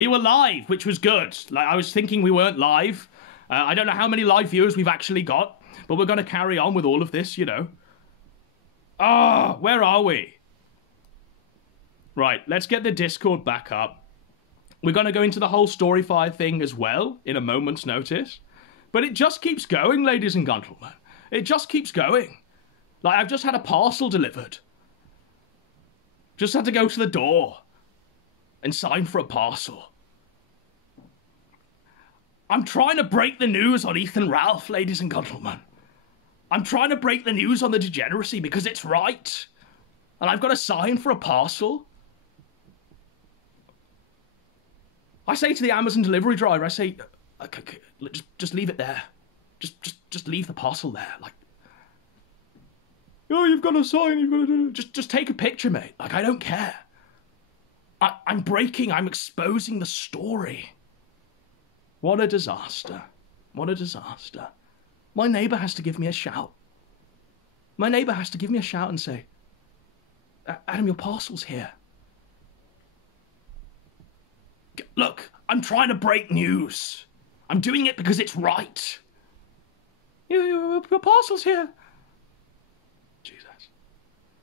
We were live, which was good. Like, I was thinking we weren't live. I don't know how many live viewers we've actually got, but we're going to carry on with all of this, you know. Ah, where are we? Right, let's get the Discord back up. We're going to go into the whole Storify thing as well in a moment's notice. But it just keeps going, ladies and gentlemen. It just keeps going. Like, I've just had a parcel delivered. Just had to go to the door and sign for a parcel. I'm trying to break the news on Ethan Ralph, ladies and gentlemen. I'm trying to break the news on the degeneracy because it's right. And I've got to sign for a parcel. I say to the Amazon delivery driver, I say, just leave it there. Just leave the parcel there. Like, oh, you've got to sign, you've got to do it. Just take a picture, mate. Like, I don't care. I'm exposing the story. What a disaster. What a disaster. My neighbour has to give me a shout. My neighbour has to give me a shout and say, Adam, your parcel's here. Look, I'm trying to break news. I'm doing it because it's right. Your parcel's here. Jesus.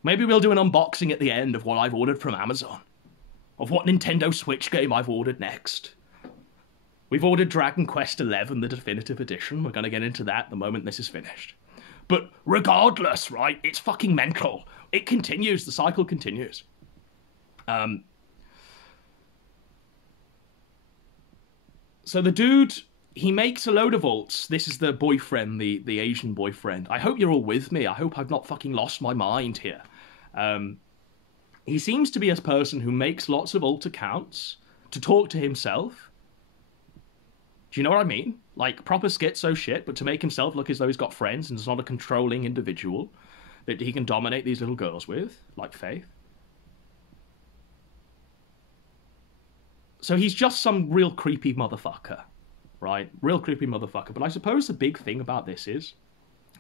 Maybe we'll do an unboxing at the end of what I've ordered from Amazon. Of what Nintendo Switch game I've ordered next. We've ordered Dragon Quest XI, the definitive edition. We're going to get into that the moment this is finished. But regardless, right, it's fucking mental. It continues. The cycle continues. So the dude, he makes a load of alts. This is the boyfriend, the Asian boyfriend. I hope you're all with me. I hope I've not fucking lost my mind here. He seems to be a person who makes lots of alt accounts to talk to himself. Do you know what I mean? Like, proper schizo shit, but to make himself look as though he's got friends and is not a controlling individual that he can dominate these little girls with, like Faith. So he's just some real creepy motherfucker, right? Real creepy motherfucker. But I suppose the big thing about this is,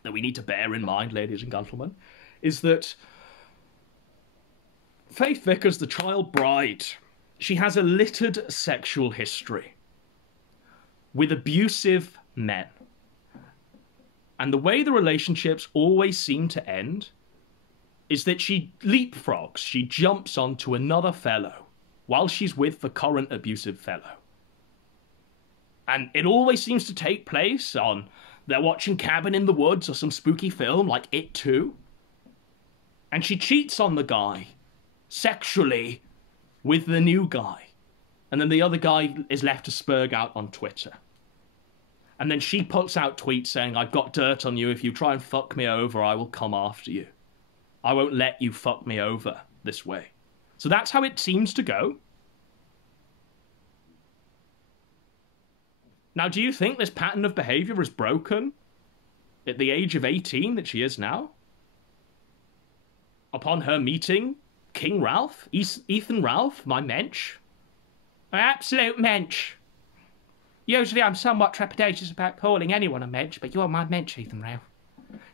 that we need to bear in mind, ladies and gentlemen, is that Faith Vickers, the child bride, she has a littered sexual history with abusive men. And the way the relationships always seem to end is that she leapfrogs, she jumps onto another fellow while she's with the current abusive fellow. And it always seems to take place on, they're watching Cabin in the Woods or some spooky film like It 2. And she cheats on the guy sexually with the new guy. And then the other guy is left to spurg out on Twitter. And then she puts out tweets saying, I've got dirt on you. If you try and fuck me over, I will come after you. I won't let you fuck me over this way. So that's how it seems to go. Now, do you think this pattern of behavior is broken at the age of 18 that she is now? Upon her meeting King Ralph, Ethan Ralph, my mensch? An absolute mensch. Usually I'm somewhat trepidatious about calling anyone a mensch, but you're my mensch, Ethan Ralph.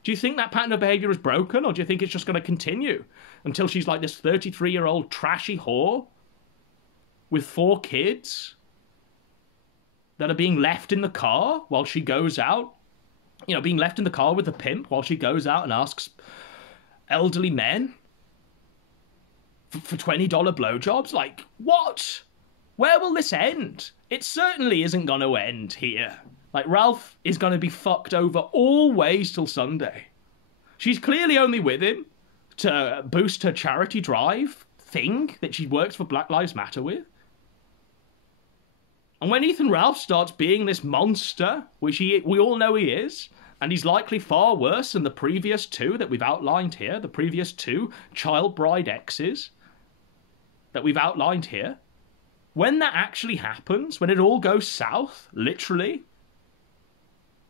Do you think that pattern of behaviour is broken, or do you think it's just going to continue until she's like this 33-year-old trashy whore with 4 kids that are being left in the car while she goes out? You know, being left in the car with a pimp while she goes out and asks elderly men for $20 blowjobs? Like, what? Where will this end? It certainly isn't going to end here. Like, Ralph is going to be fucked over always till Sunday. She's clearly only with him to boost her charity drive thing that she works for Black Lives Matter with. And when Ethan Ralph starts being this monster, which we all know he is, and he's likely far worse than the previous 2 that we've outlined here, the previous 2 child bride exes that we've outlined here, when that actually happens, when it all goes south, literally,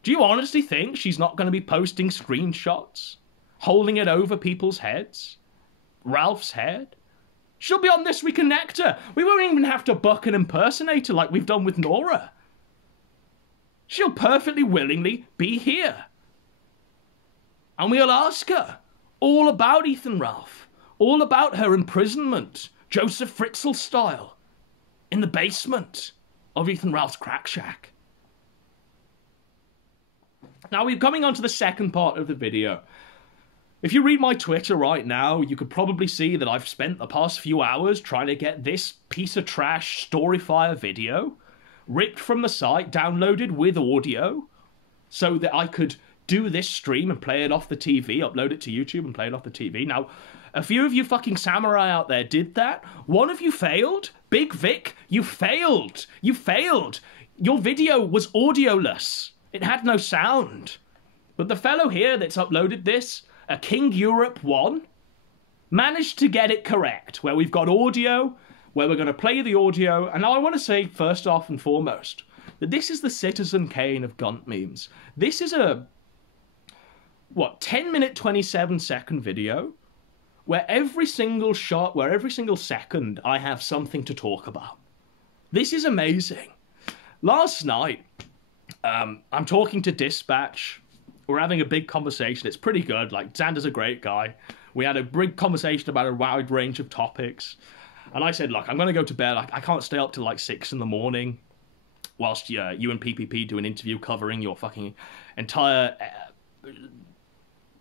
do you honestly think she's not going to be posting screenshots, holding it over people's heads? Ralph's head? She'll be on This Week in Nectar. We won't even have to book an impersonator like we've done with Nora. She'll perfectly willingly be here. And we'll ask her all about Ethan Ralph, all about her imprisonment, Joseph Fritzl style. in the basement of Ethan Ralph's crack shack. Now, we're coming on to the second part of the video. If you read my Twitter right now, you could probably see that I've spent the past few hours trying to get this piece of trash Storify video ripped from the site, downloaded with audio, so that I could do this stream and play it off the TV, upload it to YouTube and play it off the TV. Now, a few of you fucking samurai out there did that. One of you failed. Big Vic, you failed. You failed. Your video was audioless. It had no sound. But the fellow here that's uploaded this, a King Europe 1, managed to get it correct, where we've got audio, where we're going to play the audio. And now I want to say, first off and foremost, that this is the Citizen Kane of Gunt memes. This is a, 10-minute, 27-second video, where every single shot, where every single second, I have something to talk about. This is amazing. Last night, I'm talking to Dispatch. We're having a big conversation. It's pretty good. Like, Xander's a great guy. We had a big conversation about a wide range of topics. And I said, look, I'm going to go to bed. I can't stay up till like 6 in the morning whilst you and PPP do an interview covering your fucking entire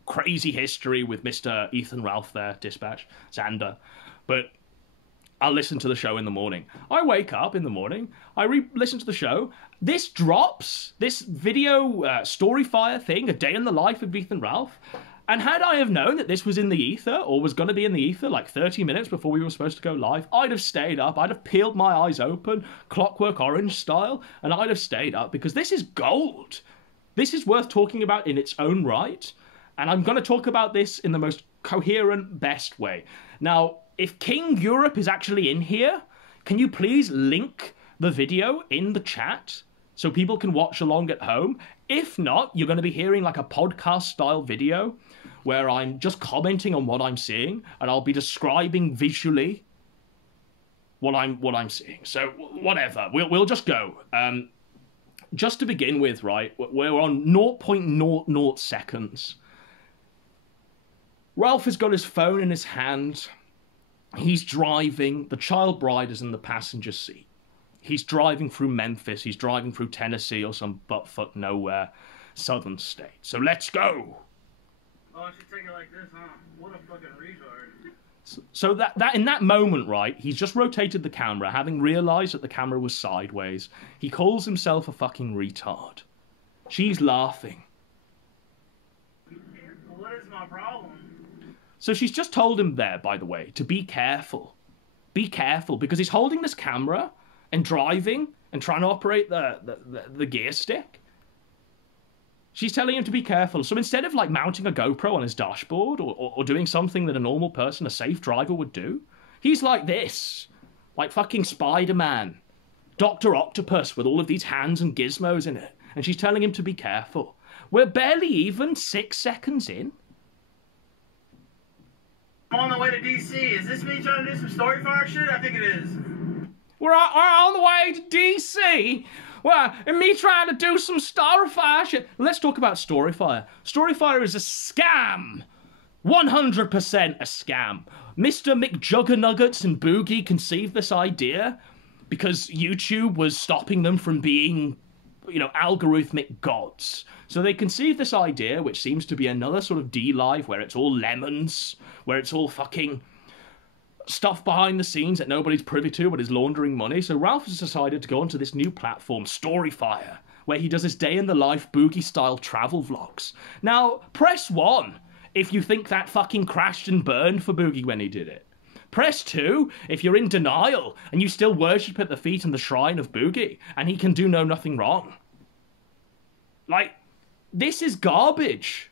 crazy history with Mr. Ethan Ralph there, Dispatch, Xander. But I'll listen to the show in the morning. I wake up in the morning, I listen to the show, this drops, this video Storify thing, a day in the life of Ethan Ralph, and had I have known that this was in the ether, or was going to be in the ether like 30 minutes before we were supposed to go live, I'd have stayed up, I'd have peeled my eyes open, Clockwork Orange style, and I'd have stayed up, because this is gold. This is worth talking about in its own right, and I'm going to talk about this in the most coherent, best way. Now, if King Europe is actually in here, can you please link the video in the chat so people can watch along at home? If not, you're going to be hearing like a podcast-style video where I'm just commenting on what I'm seeing, and I'll be describing visually what I'm seeing. So whatever, we'll just go. Just to begin with, right, we're on 0.00 seconds. Ralph has got his phone in his hand. He's driving. The child bride is in the passenger seat. He's driving through Memphis. He's driving through Tennessee or some buttfuck nowhere southern state. So let's go. Oh, I should take it like this, huh? What a fucking retard. So that in that moment, right, he's just rotated the camera, having realized that the camera was sideways. He calls himself a fucking retard. She's laughing. What is my problem? So she's just told him there, by the way, to be careful. Be careful, because he's holding this camera and driving and trying to operate the gear stick. She's telling him to be careful. So instead of like mounting a GoPro on his dashboard or doing something that a normal person, a safe driver would do, he's like this. Like fucking Spider-Man. Dr. Octopus with all of these hands and gizmos in it. And she's telling him to be careful. We're barely even 6 seconds in. I'm on the way to DC. Is this me trying to do some Storify shit? I think it is. We're on the way to DC. Well, and me trying to do some Storify shit. Let's talk about Storify. Storify is a scam. 100% a scam. Mr. McJuggernuggets and Boogie conceived this idea because YouTube was stopping them from being, algorithmic gods. So they conceived this idea, which seems to be another sort of Dlive, where it's all lemons, where it's all fucking stuff behind the scenes that nobody's privy to but is laundering money. So Ralph has decided to go onto this new platform, Storify, where he does his day-in-the-life Boogie-style travel vlogs. Now, press 1 if you think that fucking crashed and burned for Boogie when he did it. Press 2 if you're in denial and you still worship at the feet and the shrine of Boogie and he can do nothing wrong. Like, this is garbage.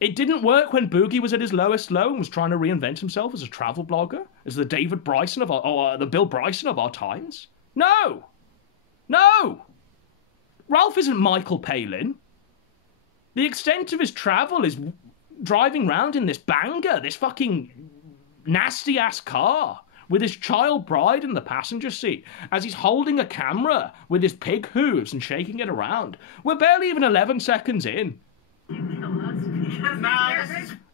It didn't work when Boogie was at his lowest low and was trying to reinvent himself as a travel blogger, as the David Bryson of the Bill Bryson of our times. No! Ralph isn't Michael Palin. The extent of his travel is driving around in this banger, this fucking nasty-ass car, with his child bride in the passenger seat, as he's holding a camera with his pig hooves and shaking it around. We're barely even 11 seconds in.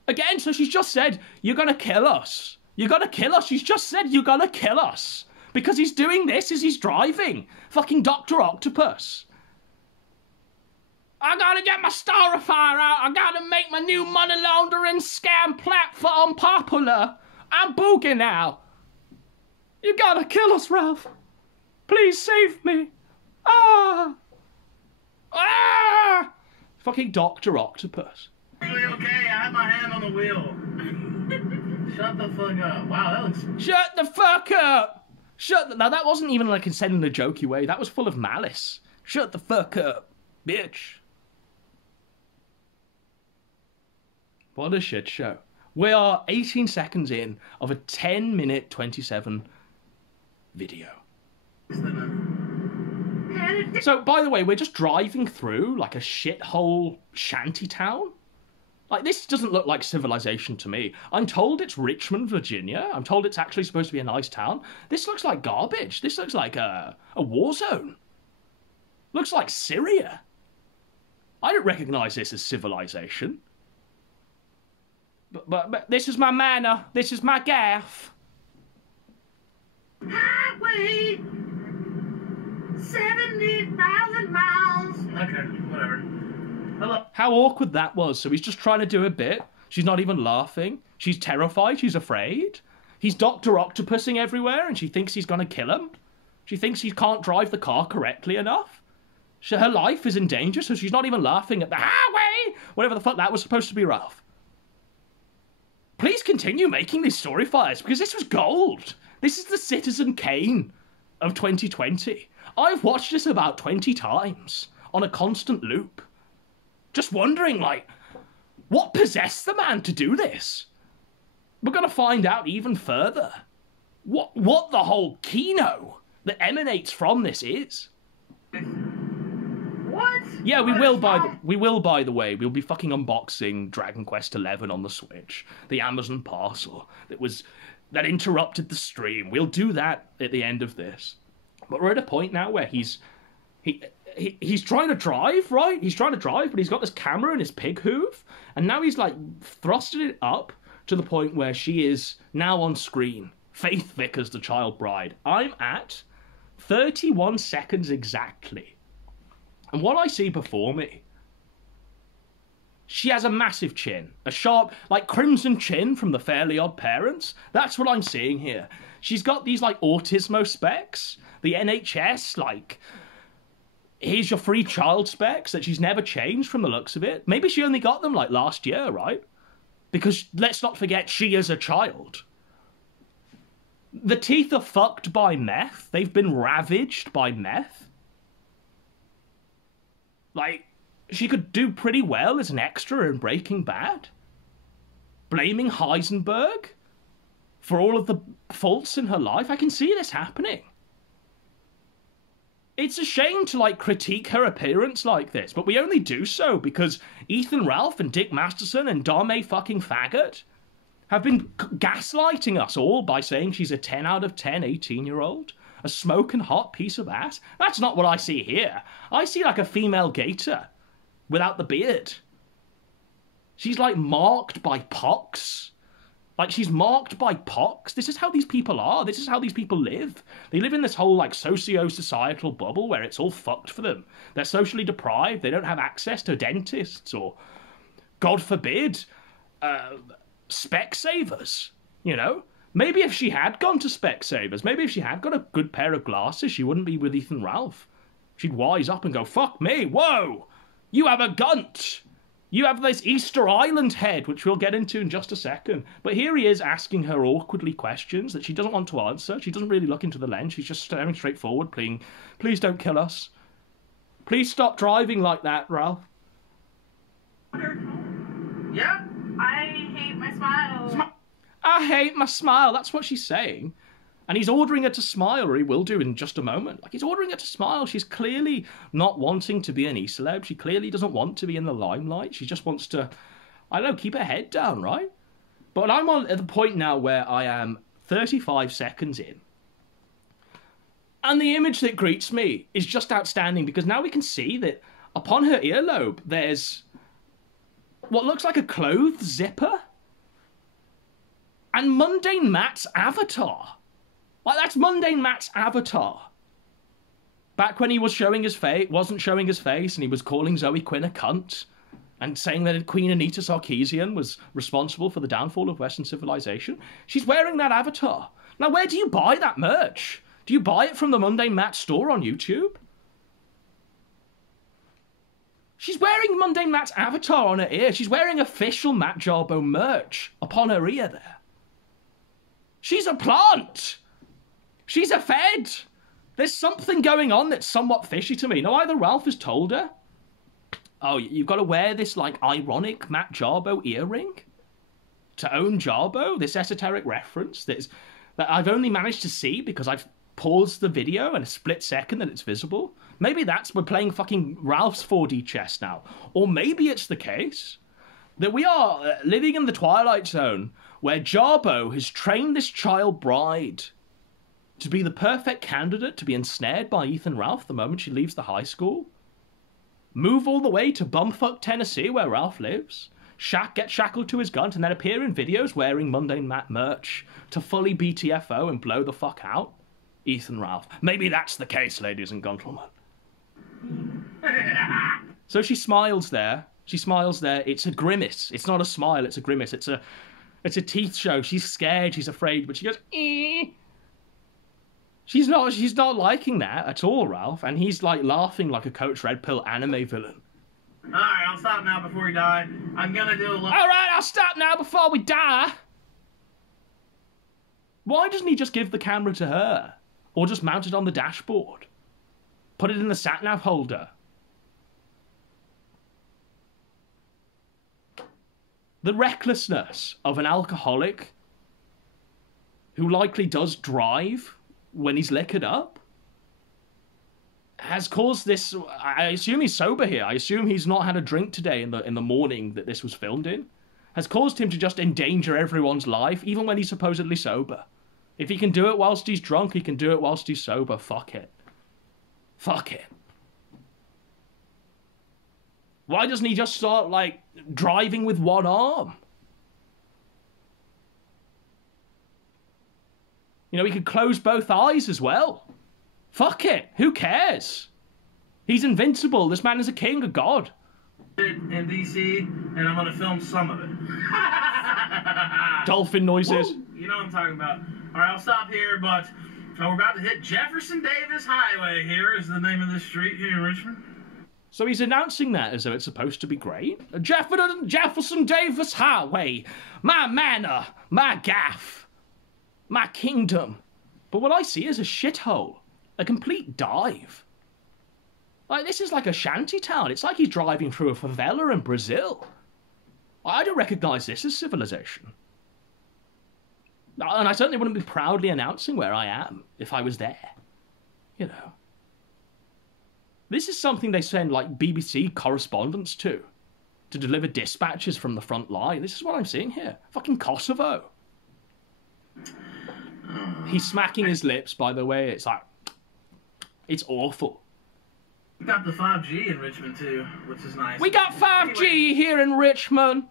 Again, so she's just said, you're gonna kill us. You're gonna kill us. She's just said, you're gonna kill us. Because he's doing this as he's driving. Fucking Dr. Octopus. I gotta get my Storify out. I gotta make my new money laundering scam platform popular. I'm booging now. You gotta kill us, Ralph. Please save me. Ah! Ah! Fucking Dr. Octopus. Okay, I have my hand on the wheel. Shut the fuck up. Wow, that looks... Shut the fuck up! Now that wasn't even like said in a jokey way. That was full of malice. Shut the fuck up, bitch. What a shit show. We are 18 seconds in of a 10-minute 27 video. So, by the way, we're just driving through like a shithole shanty town. Like, this doesn't look like civilization to me. I'm told it's Richmond, Virginia. I'm told it's actually supposed to be a nice town. This looks like garbage. This looks like a war zone. Looks like Syria. I don't recognize this as civilization. But this is my manor. This is my gaff. Highway 70,000 miles. Okay, whatever. Hello. How awkward that was. So he's just trying to do a bit. She's not even laughing. She's terrified. She's afraid. He's Dr. Octopusing everywhere and she thinks he's going to kill him. She thinks he can't drive the car correctly enough. So her life is in danger, so she's not even laughing at the highway. Whatever the fuck that was supposed to be, Ralph. Please continue making these Storifys because this was gold. This is the Citizen Kane of 2020. I've watched this about 20 times on a constant loop. Just wondering, like, what possessed the man to do this? We're going to find out even further what the whole kino that emanates from this is. What? Yeah, we will by the way. We'll be fucking unboxing Dragon Quest XI on the Switch, the Amazon parcel that interrupted the stream. We'll do that at the end of this. But we're at a point now where he's trying to drive, right? He's trying to drive, but he's got this camera in his pig hoof, and now he's like thrusted it up to the point where she is now on screen. Faith Vickers, the child bride. I'm at 31 seconds exactly. And what I see before me, she has a massive chin. A sharp, like, crimson chin from the Fairly Odd Parents. That's what I'm seeing here. She's got these, like, autismo specs. The NHS, like, here's your free child specs that she's never changed from the looks of it. Maybe she only got them, like, last year, right? Because, let's not forget, she is a child. The teeth are fucked by meth. They've been ravaged by meth. Like, she could do pretty well as an extra in Breaking Bad. Blaming Heisenberg for all of the faults in her life. I can see this happening. It's a shame to, like, critique her appearance like this, but we only do so because Ethan Ralph and Dick Masterson and Dame fucking Faggot have been gaslighting us all by saying she's a 10 out of 10 18-year-old. A smoking hot piece of ass. That's not what I see here. I see like a female gator without the beard. She's like marked by pox. Like she's marked by pox. This is how these people are. This is how these people live. They live in this whole like socio-societal bubble where it's all fucked for them. They're socially deprived. They don't have access to dentists or, God forbid, Specsavers, you know? Maybe if she had gone to Specsavers, maybe if she had got a good pair of glasses, she wouldn't be with Ethan Ralph. She'd wise up and go, fuck me, whoa! You have a gunt! You have this Easter Island head, which we'll get into in just a second. But here he is asking her awkwardly questions that she doesn't want to answer. She doesn't really look into the lens. She's just staring straight forward, please don't kill us. Please stop driving like that, Ralph. Yeah? I hate my smile. I hate my smile. That's what she's saying. And he's ordering her to smile, or he will do in just a moment. Like, he's ordering her to smile. She's clearly not wanting to be an e-celeb. She clearly doesn't want to be in the limelight. She just wants to, I don't know, keep her head down, right? But I'm at the point now where I am 35 seconds in. And the image that greets me is just outstanding, because now we can see that upon her earlobe, there's what looks like a clothes zipper. And Mundane Matt's avatar Like, that's Mundane Matt's avatar. Back when he was showing his face, wasn't showing his face, and he was calling Zoe Quinn a cunt, and saying that Queen Anita Sarkeesian was responsible for the downfall of Western civilization. She's wearing that avatar. Now, where do you buy that merch? Do you buy it from the Mundane Matt store on YouTube? She's wearing Mundane Matt's avatar on her ear. She's wearing official Matt Jarbo merch upon her ear there. She's a plant. She's a fed. There's something going on that's somewhat fishy to me. Now, either Ralph has told her, oh, you've got to wear this, like, ironic Matt Jarbo earring to own Jarbo, this esoteric reference that I've only managed to see because I've paused the video in a split second that it's visible. Maybe we're playing fucking Ralph's 4D chess now. Or maybe it's the case that we are living in the Twilight Zone where Jarbo has trained this child bride to be the perfect candidate to be ensnared by Ethan Ralph the moment she leaves the high school, move all the way to bumfuck Tennessee where Ralph lives, get shackled to his gun, and then appear in videos wearing Mundane Matt merch to fully BTFO and blow the fuck out Ethan Ralph. Maybe that's the case, ladies and gentlemen. So she smiles there. It's a grimace. It's not a smile, it's a grimace. It's a teeth show. She's scared, she's afraid, but she goes, eh. She's not liking that at all, Ralph, and he's like laughing like a Coach Red Pill anime villain. Alright, I'll stop now before we die. I'm gonna do a little... Alright, I'll stop now before we die. Why doesn't he just give the camera to her? Or just mount it on the dashboard? Put it in the sat-nav holder? The recklessness of an alcoholic who likely does drive when he's liquored up has caused this. I assume he's sober here. I assume he's not had a drink today in the morning that this was filmed in. Has caused him to just endanger everyone's life, even when he's supposedly sober. If he can do it whilst he's drunk, he can do it whilst he's sober. Fuck it. Fuck it. Why doesn't he just start, like, driving with one arm? You know, he could close both eyes as well. Fuck it. Who cares? He's invincible. This man is a king, a god. in DC, and I'm gonna film some of it. Dolphin noises. Woo! You know what I'm talking about. All right, I'll stop here, but we're about to hit Jefferson Davis Highway. Here is the name of this street here in Richmond. So he's announcing that as though it's supposed to be great. Jefferson Davis Highway. My manor. My gaff. My kingdom. But what I see is a shithole. A complete dive. Like, this is like a shanty town. It's like he's driving through a favela in Brazil. I don't recognise this as civilization. And I certainly wouldn't be proudly announcing where I am if I was there. You know. This is something they send, like, BBC correspondents to deliver dispatches from the front line. This is what I'm seeing here. Fucking Kosovo. He's smacking his lips, by the way. It's like... It's awful. We got the 5G in Richmond, too, which is nice. We got 5G here in Richmond.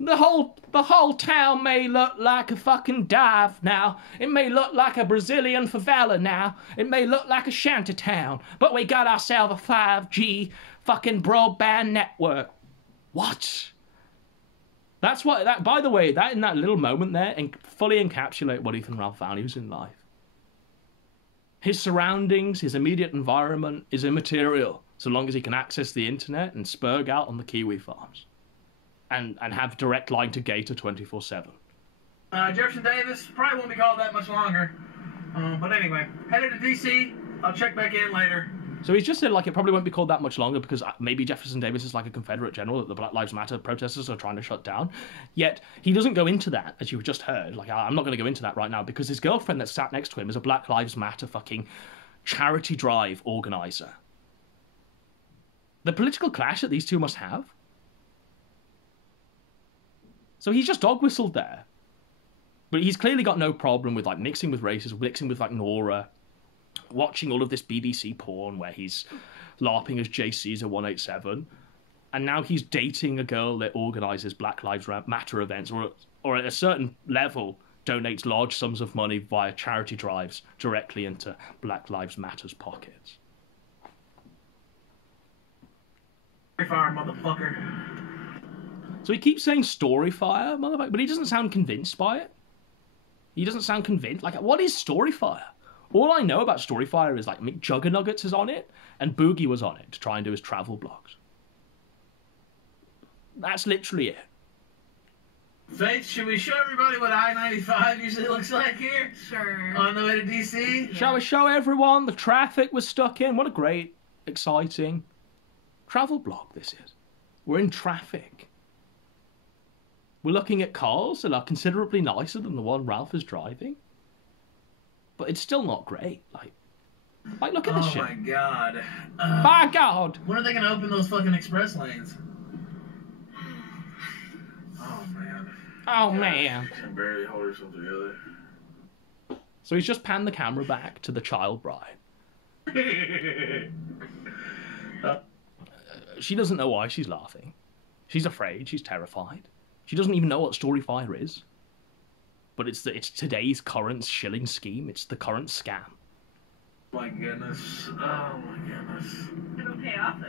The whole town may look like a fucking dive now. It may look like a Brazilian favela now. It may look like a shanty town. But we got ourselves a 5G fucking broadband network. What? That's what... That, by the way, that in that little moment there fully encapsulate what Ethan Ralph values in life. His surroundings, his immediate environment is immaterial so long as he can access the internet and spurg out on the Kiwi farms. And have direct line to Gator 24/7. Jefferson Davis probably won't be called that much longer. But anyway, headed to DC. I'll check back in later. So he's just said, like, it probably won't be called that much longer because maybe Jefferson Davis is like a Confederate general that the Black Lives Matter protesters are trying to shut down. Yet he doesn't go into that, as you've just heard. Like, I'm not going to go into that right now because his girlfriend that sat next to him is a Black Lives Matter fucking charity drive organizer. The political clash that these two must have. So he's just dog whistled there. But he's clearly got no problem with, like, mixing with races, mixing with, like, Nora, watching all of this BBC porn where he's LARPing as J. Caesar 187, and now he's dating a girl that organises Black Lives Matter events, or at a certain level, donates large sums of money via charity drives directly into Black Lives Matter's pockets. Storify, motherfucker. So he keeps saying Storify, motherfucker, but he doesn't sound convinced by it. He doesn't sound convinced. Like, what is Storify? All I know about Storify is, like, McJuggernuggets is on it, and Boogie was on it to try and do his travel blogs. That's literally it. Faith, should we show everybody what I-95 usually looks like here? Sure. On the way to DC? Yeah. Shall we show everyone the traffic we're stuck in? What a great, exciting travel blog this is. We're in traffic. We're looking at cars that are considerably nicer than the one Ralph is driving. But it's still not great. Like look at this shit. Oh my god. My god! When are they gonna open those fucking express lanes? Oh man. Oh man. She can barely hold herself together. So he's just panned the camera back to the child bride. She doesn't know why she's laughing. She's afraid. She's terrified. She doesn't even know what Storify is. But it's today's current shilling scheme. It's the current scam. My goodness. Oh my goodness. It'll pay off.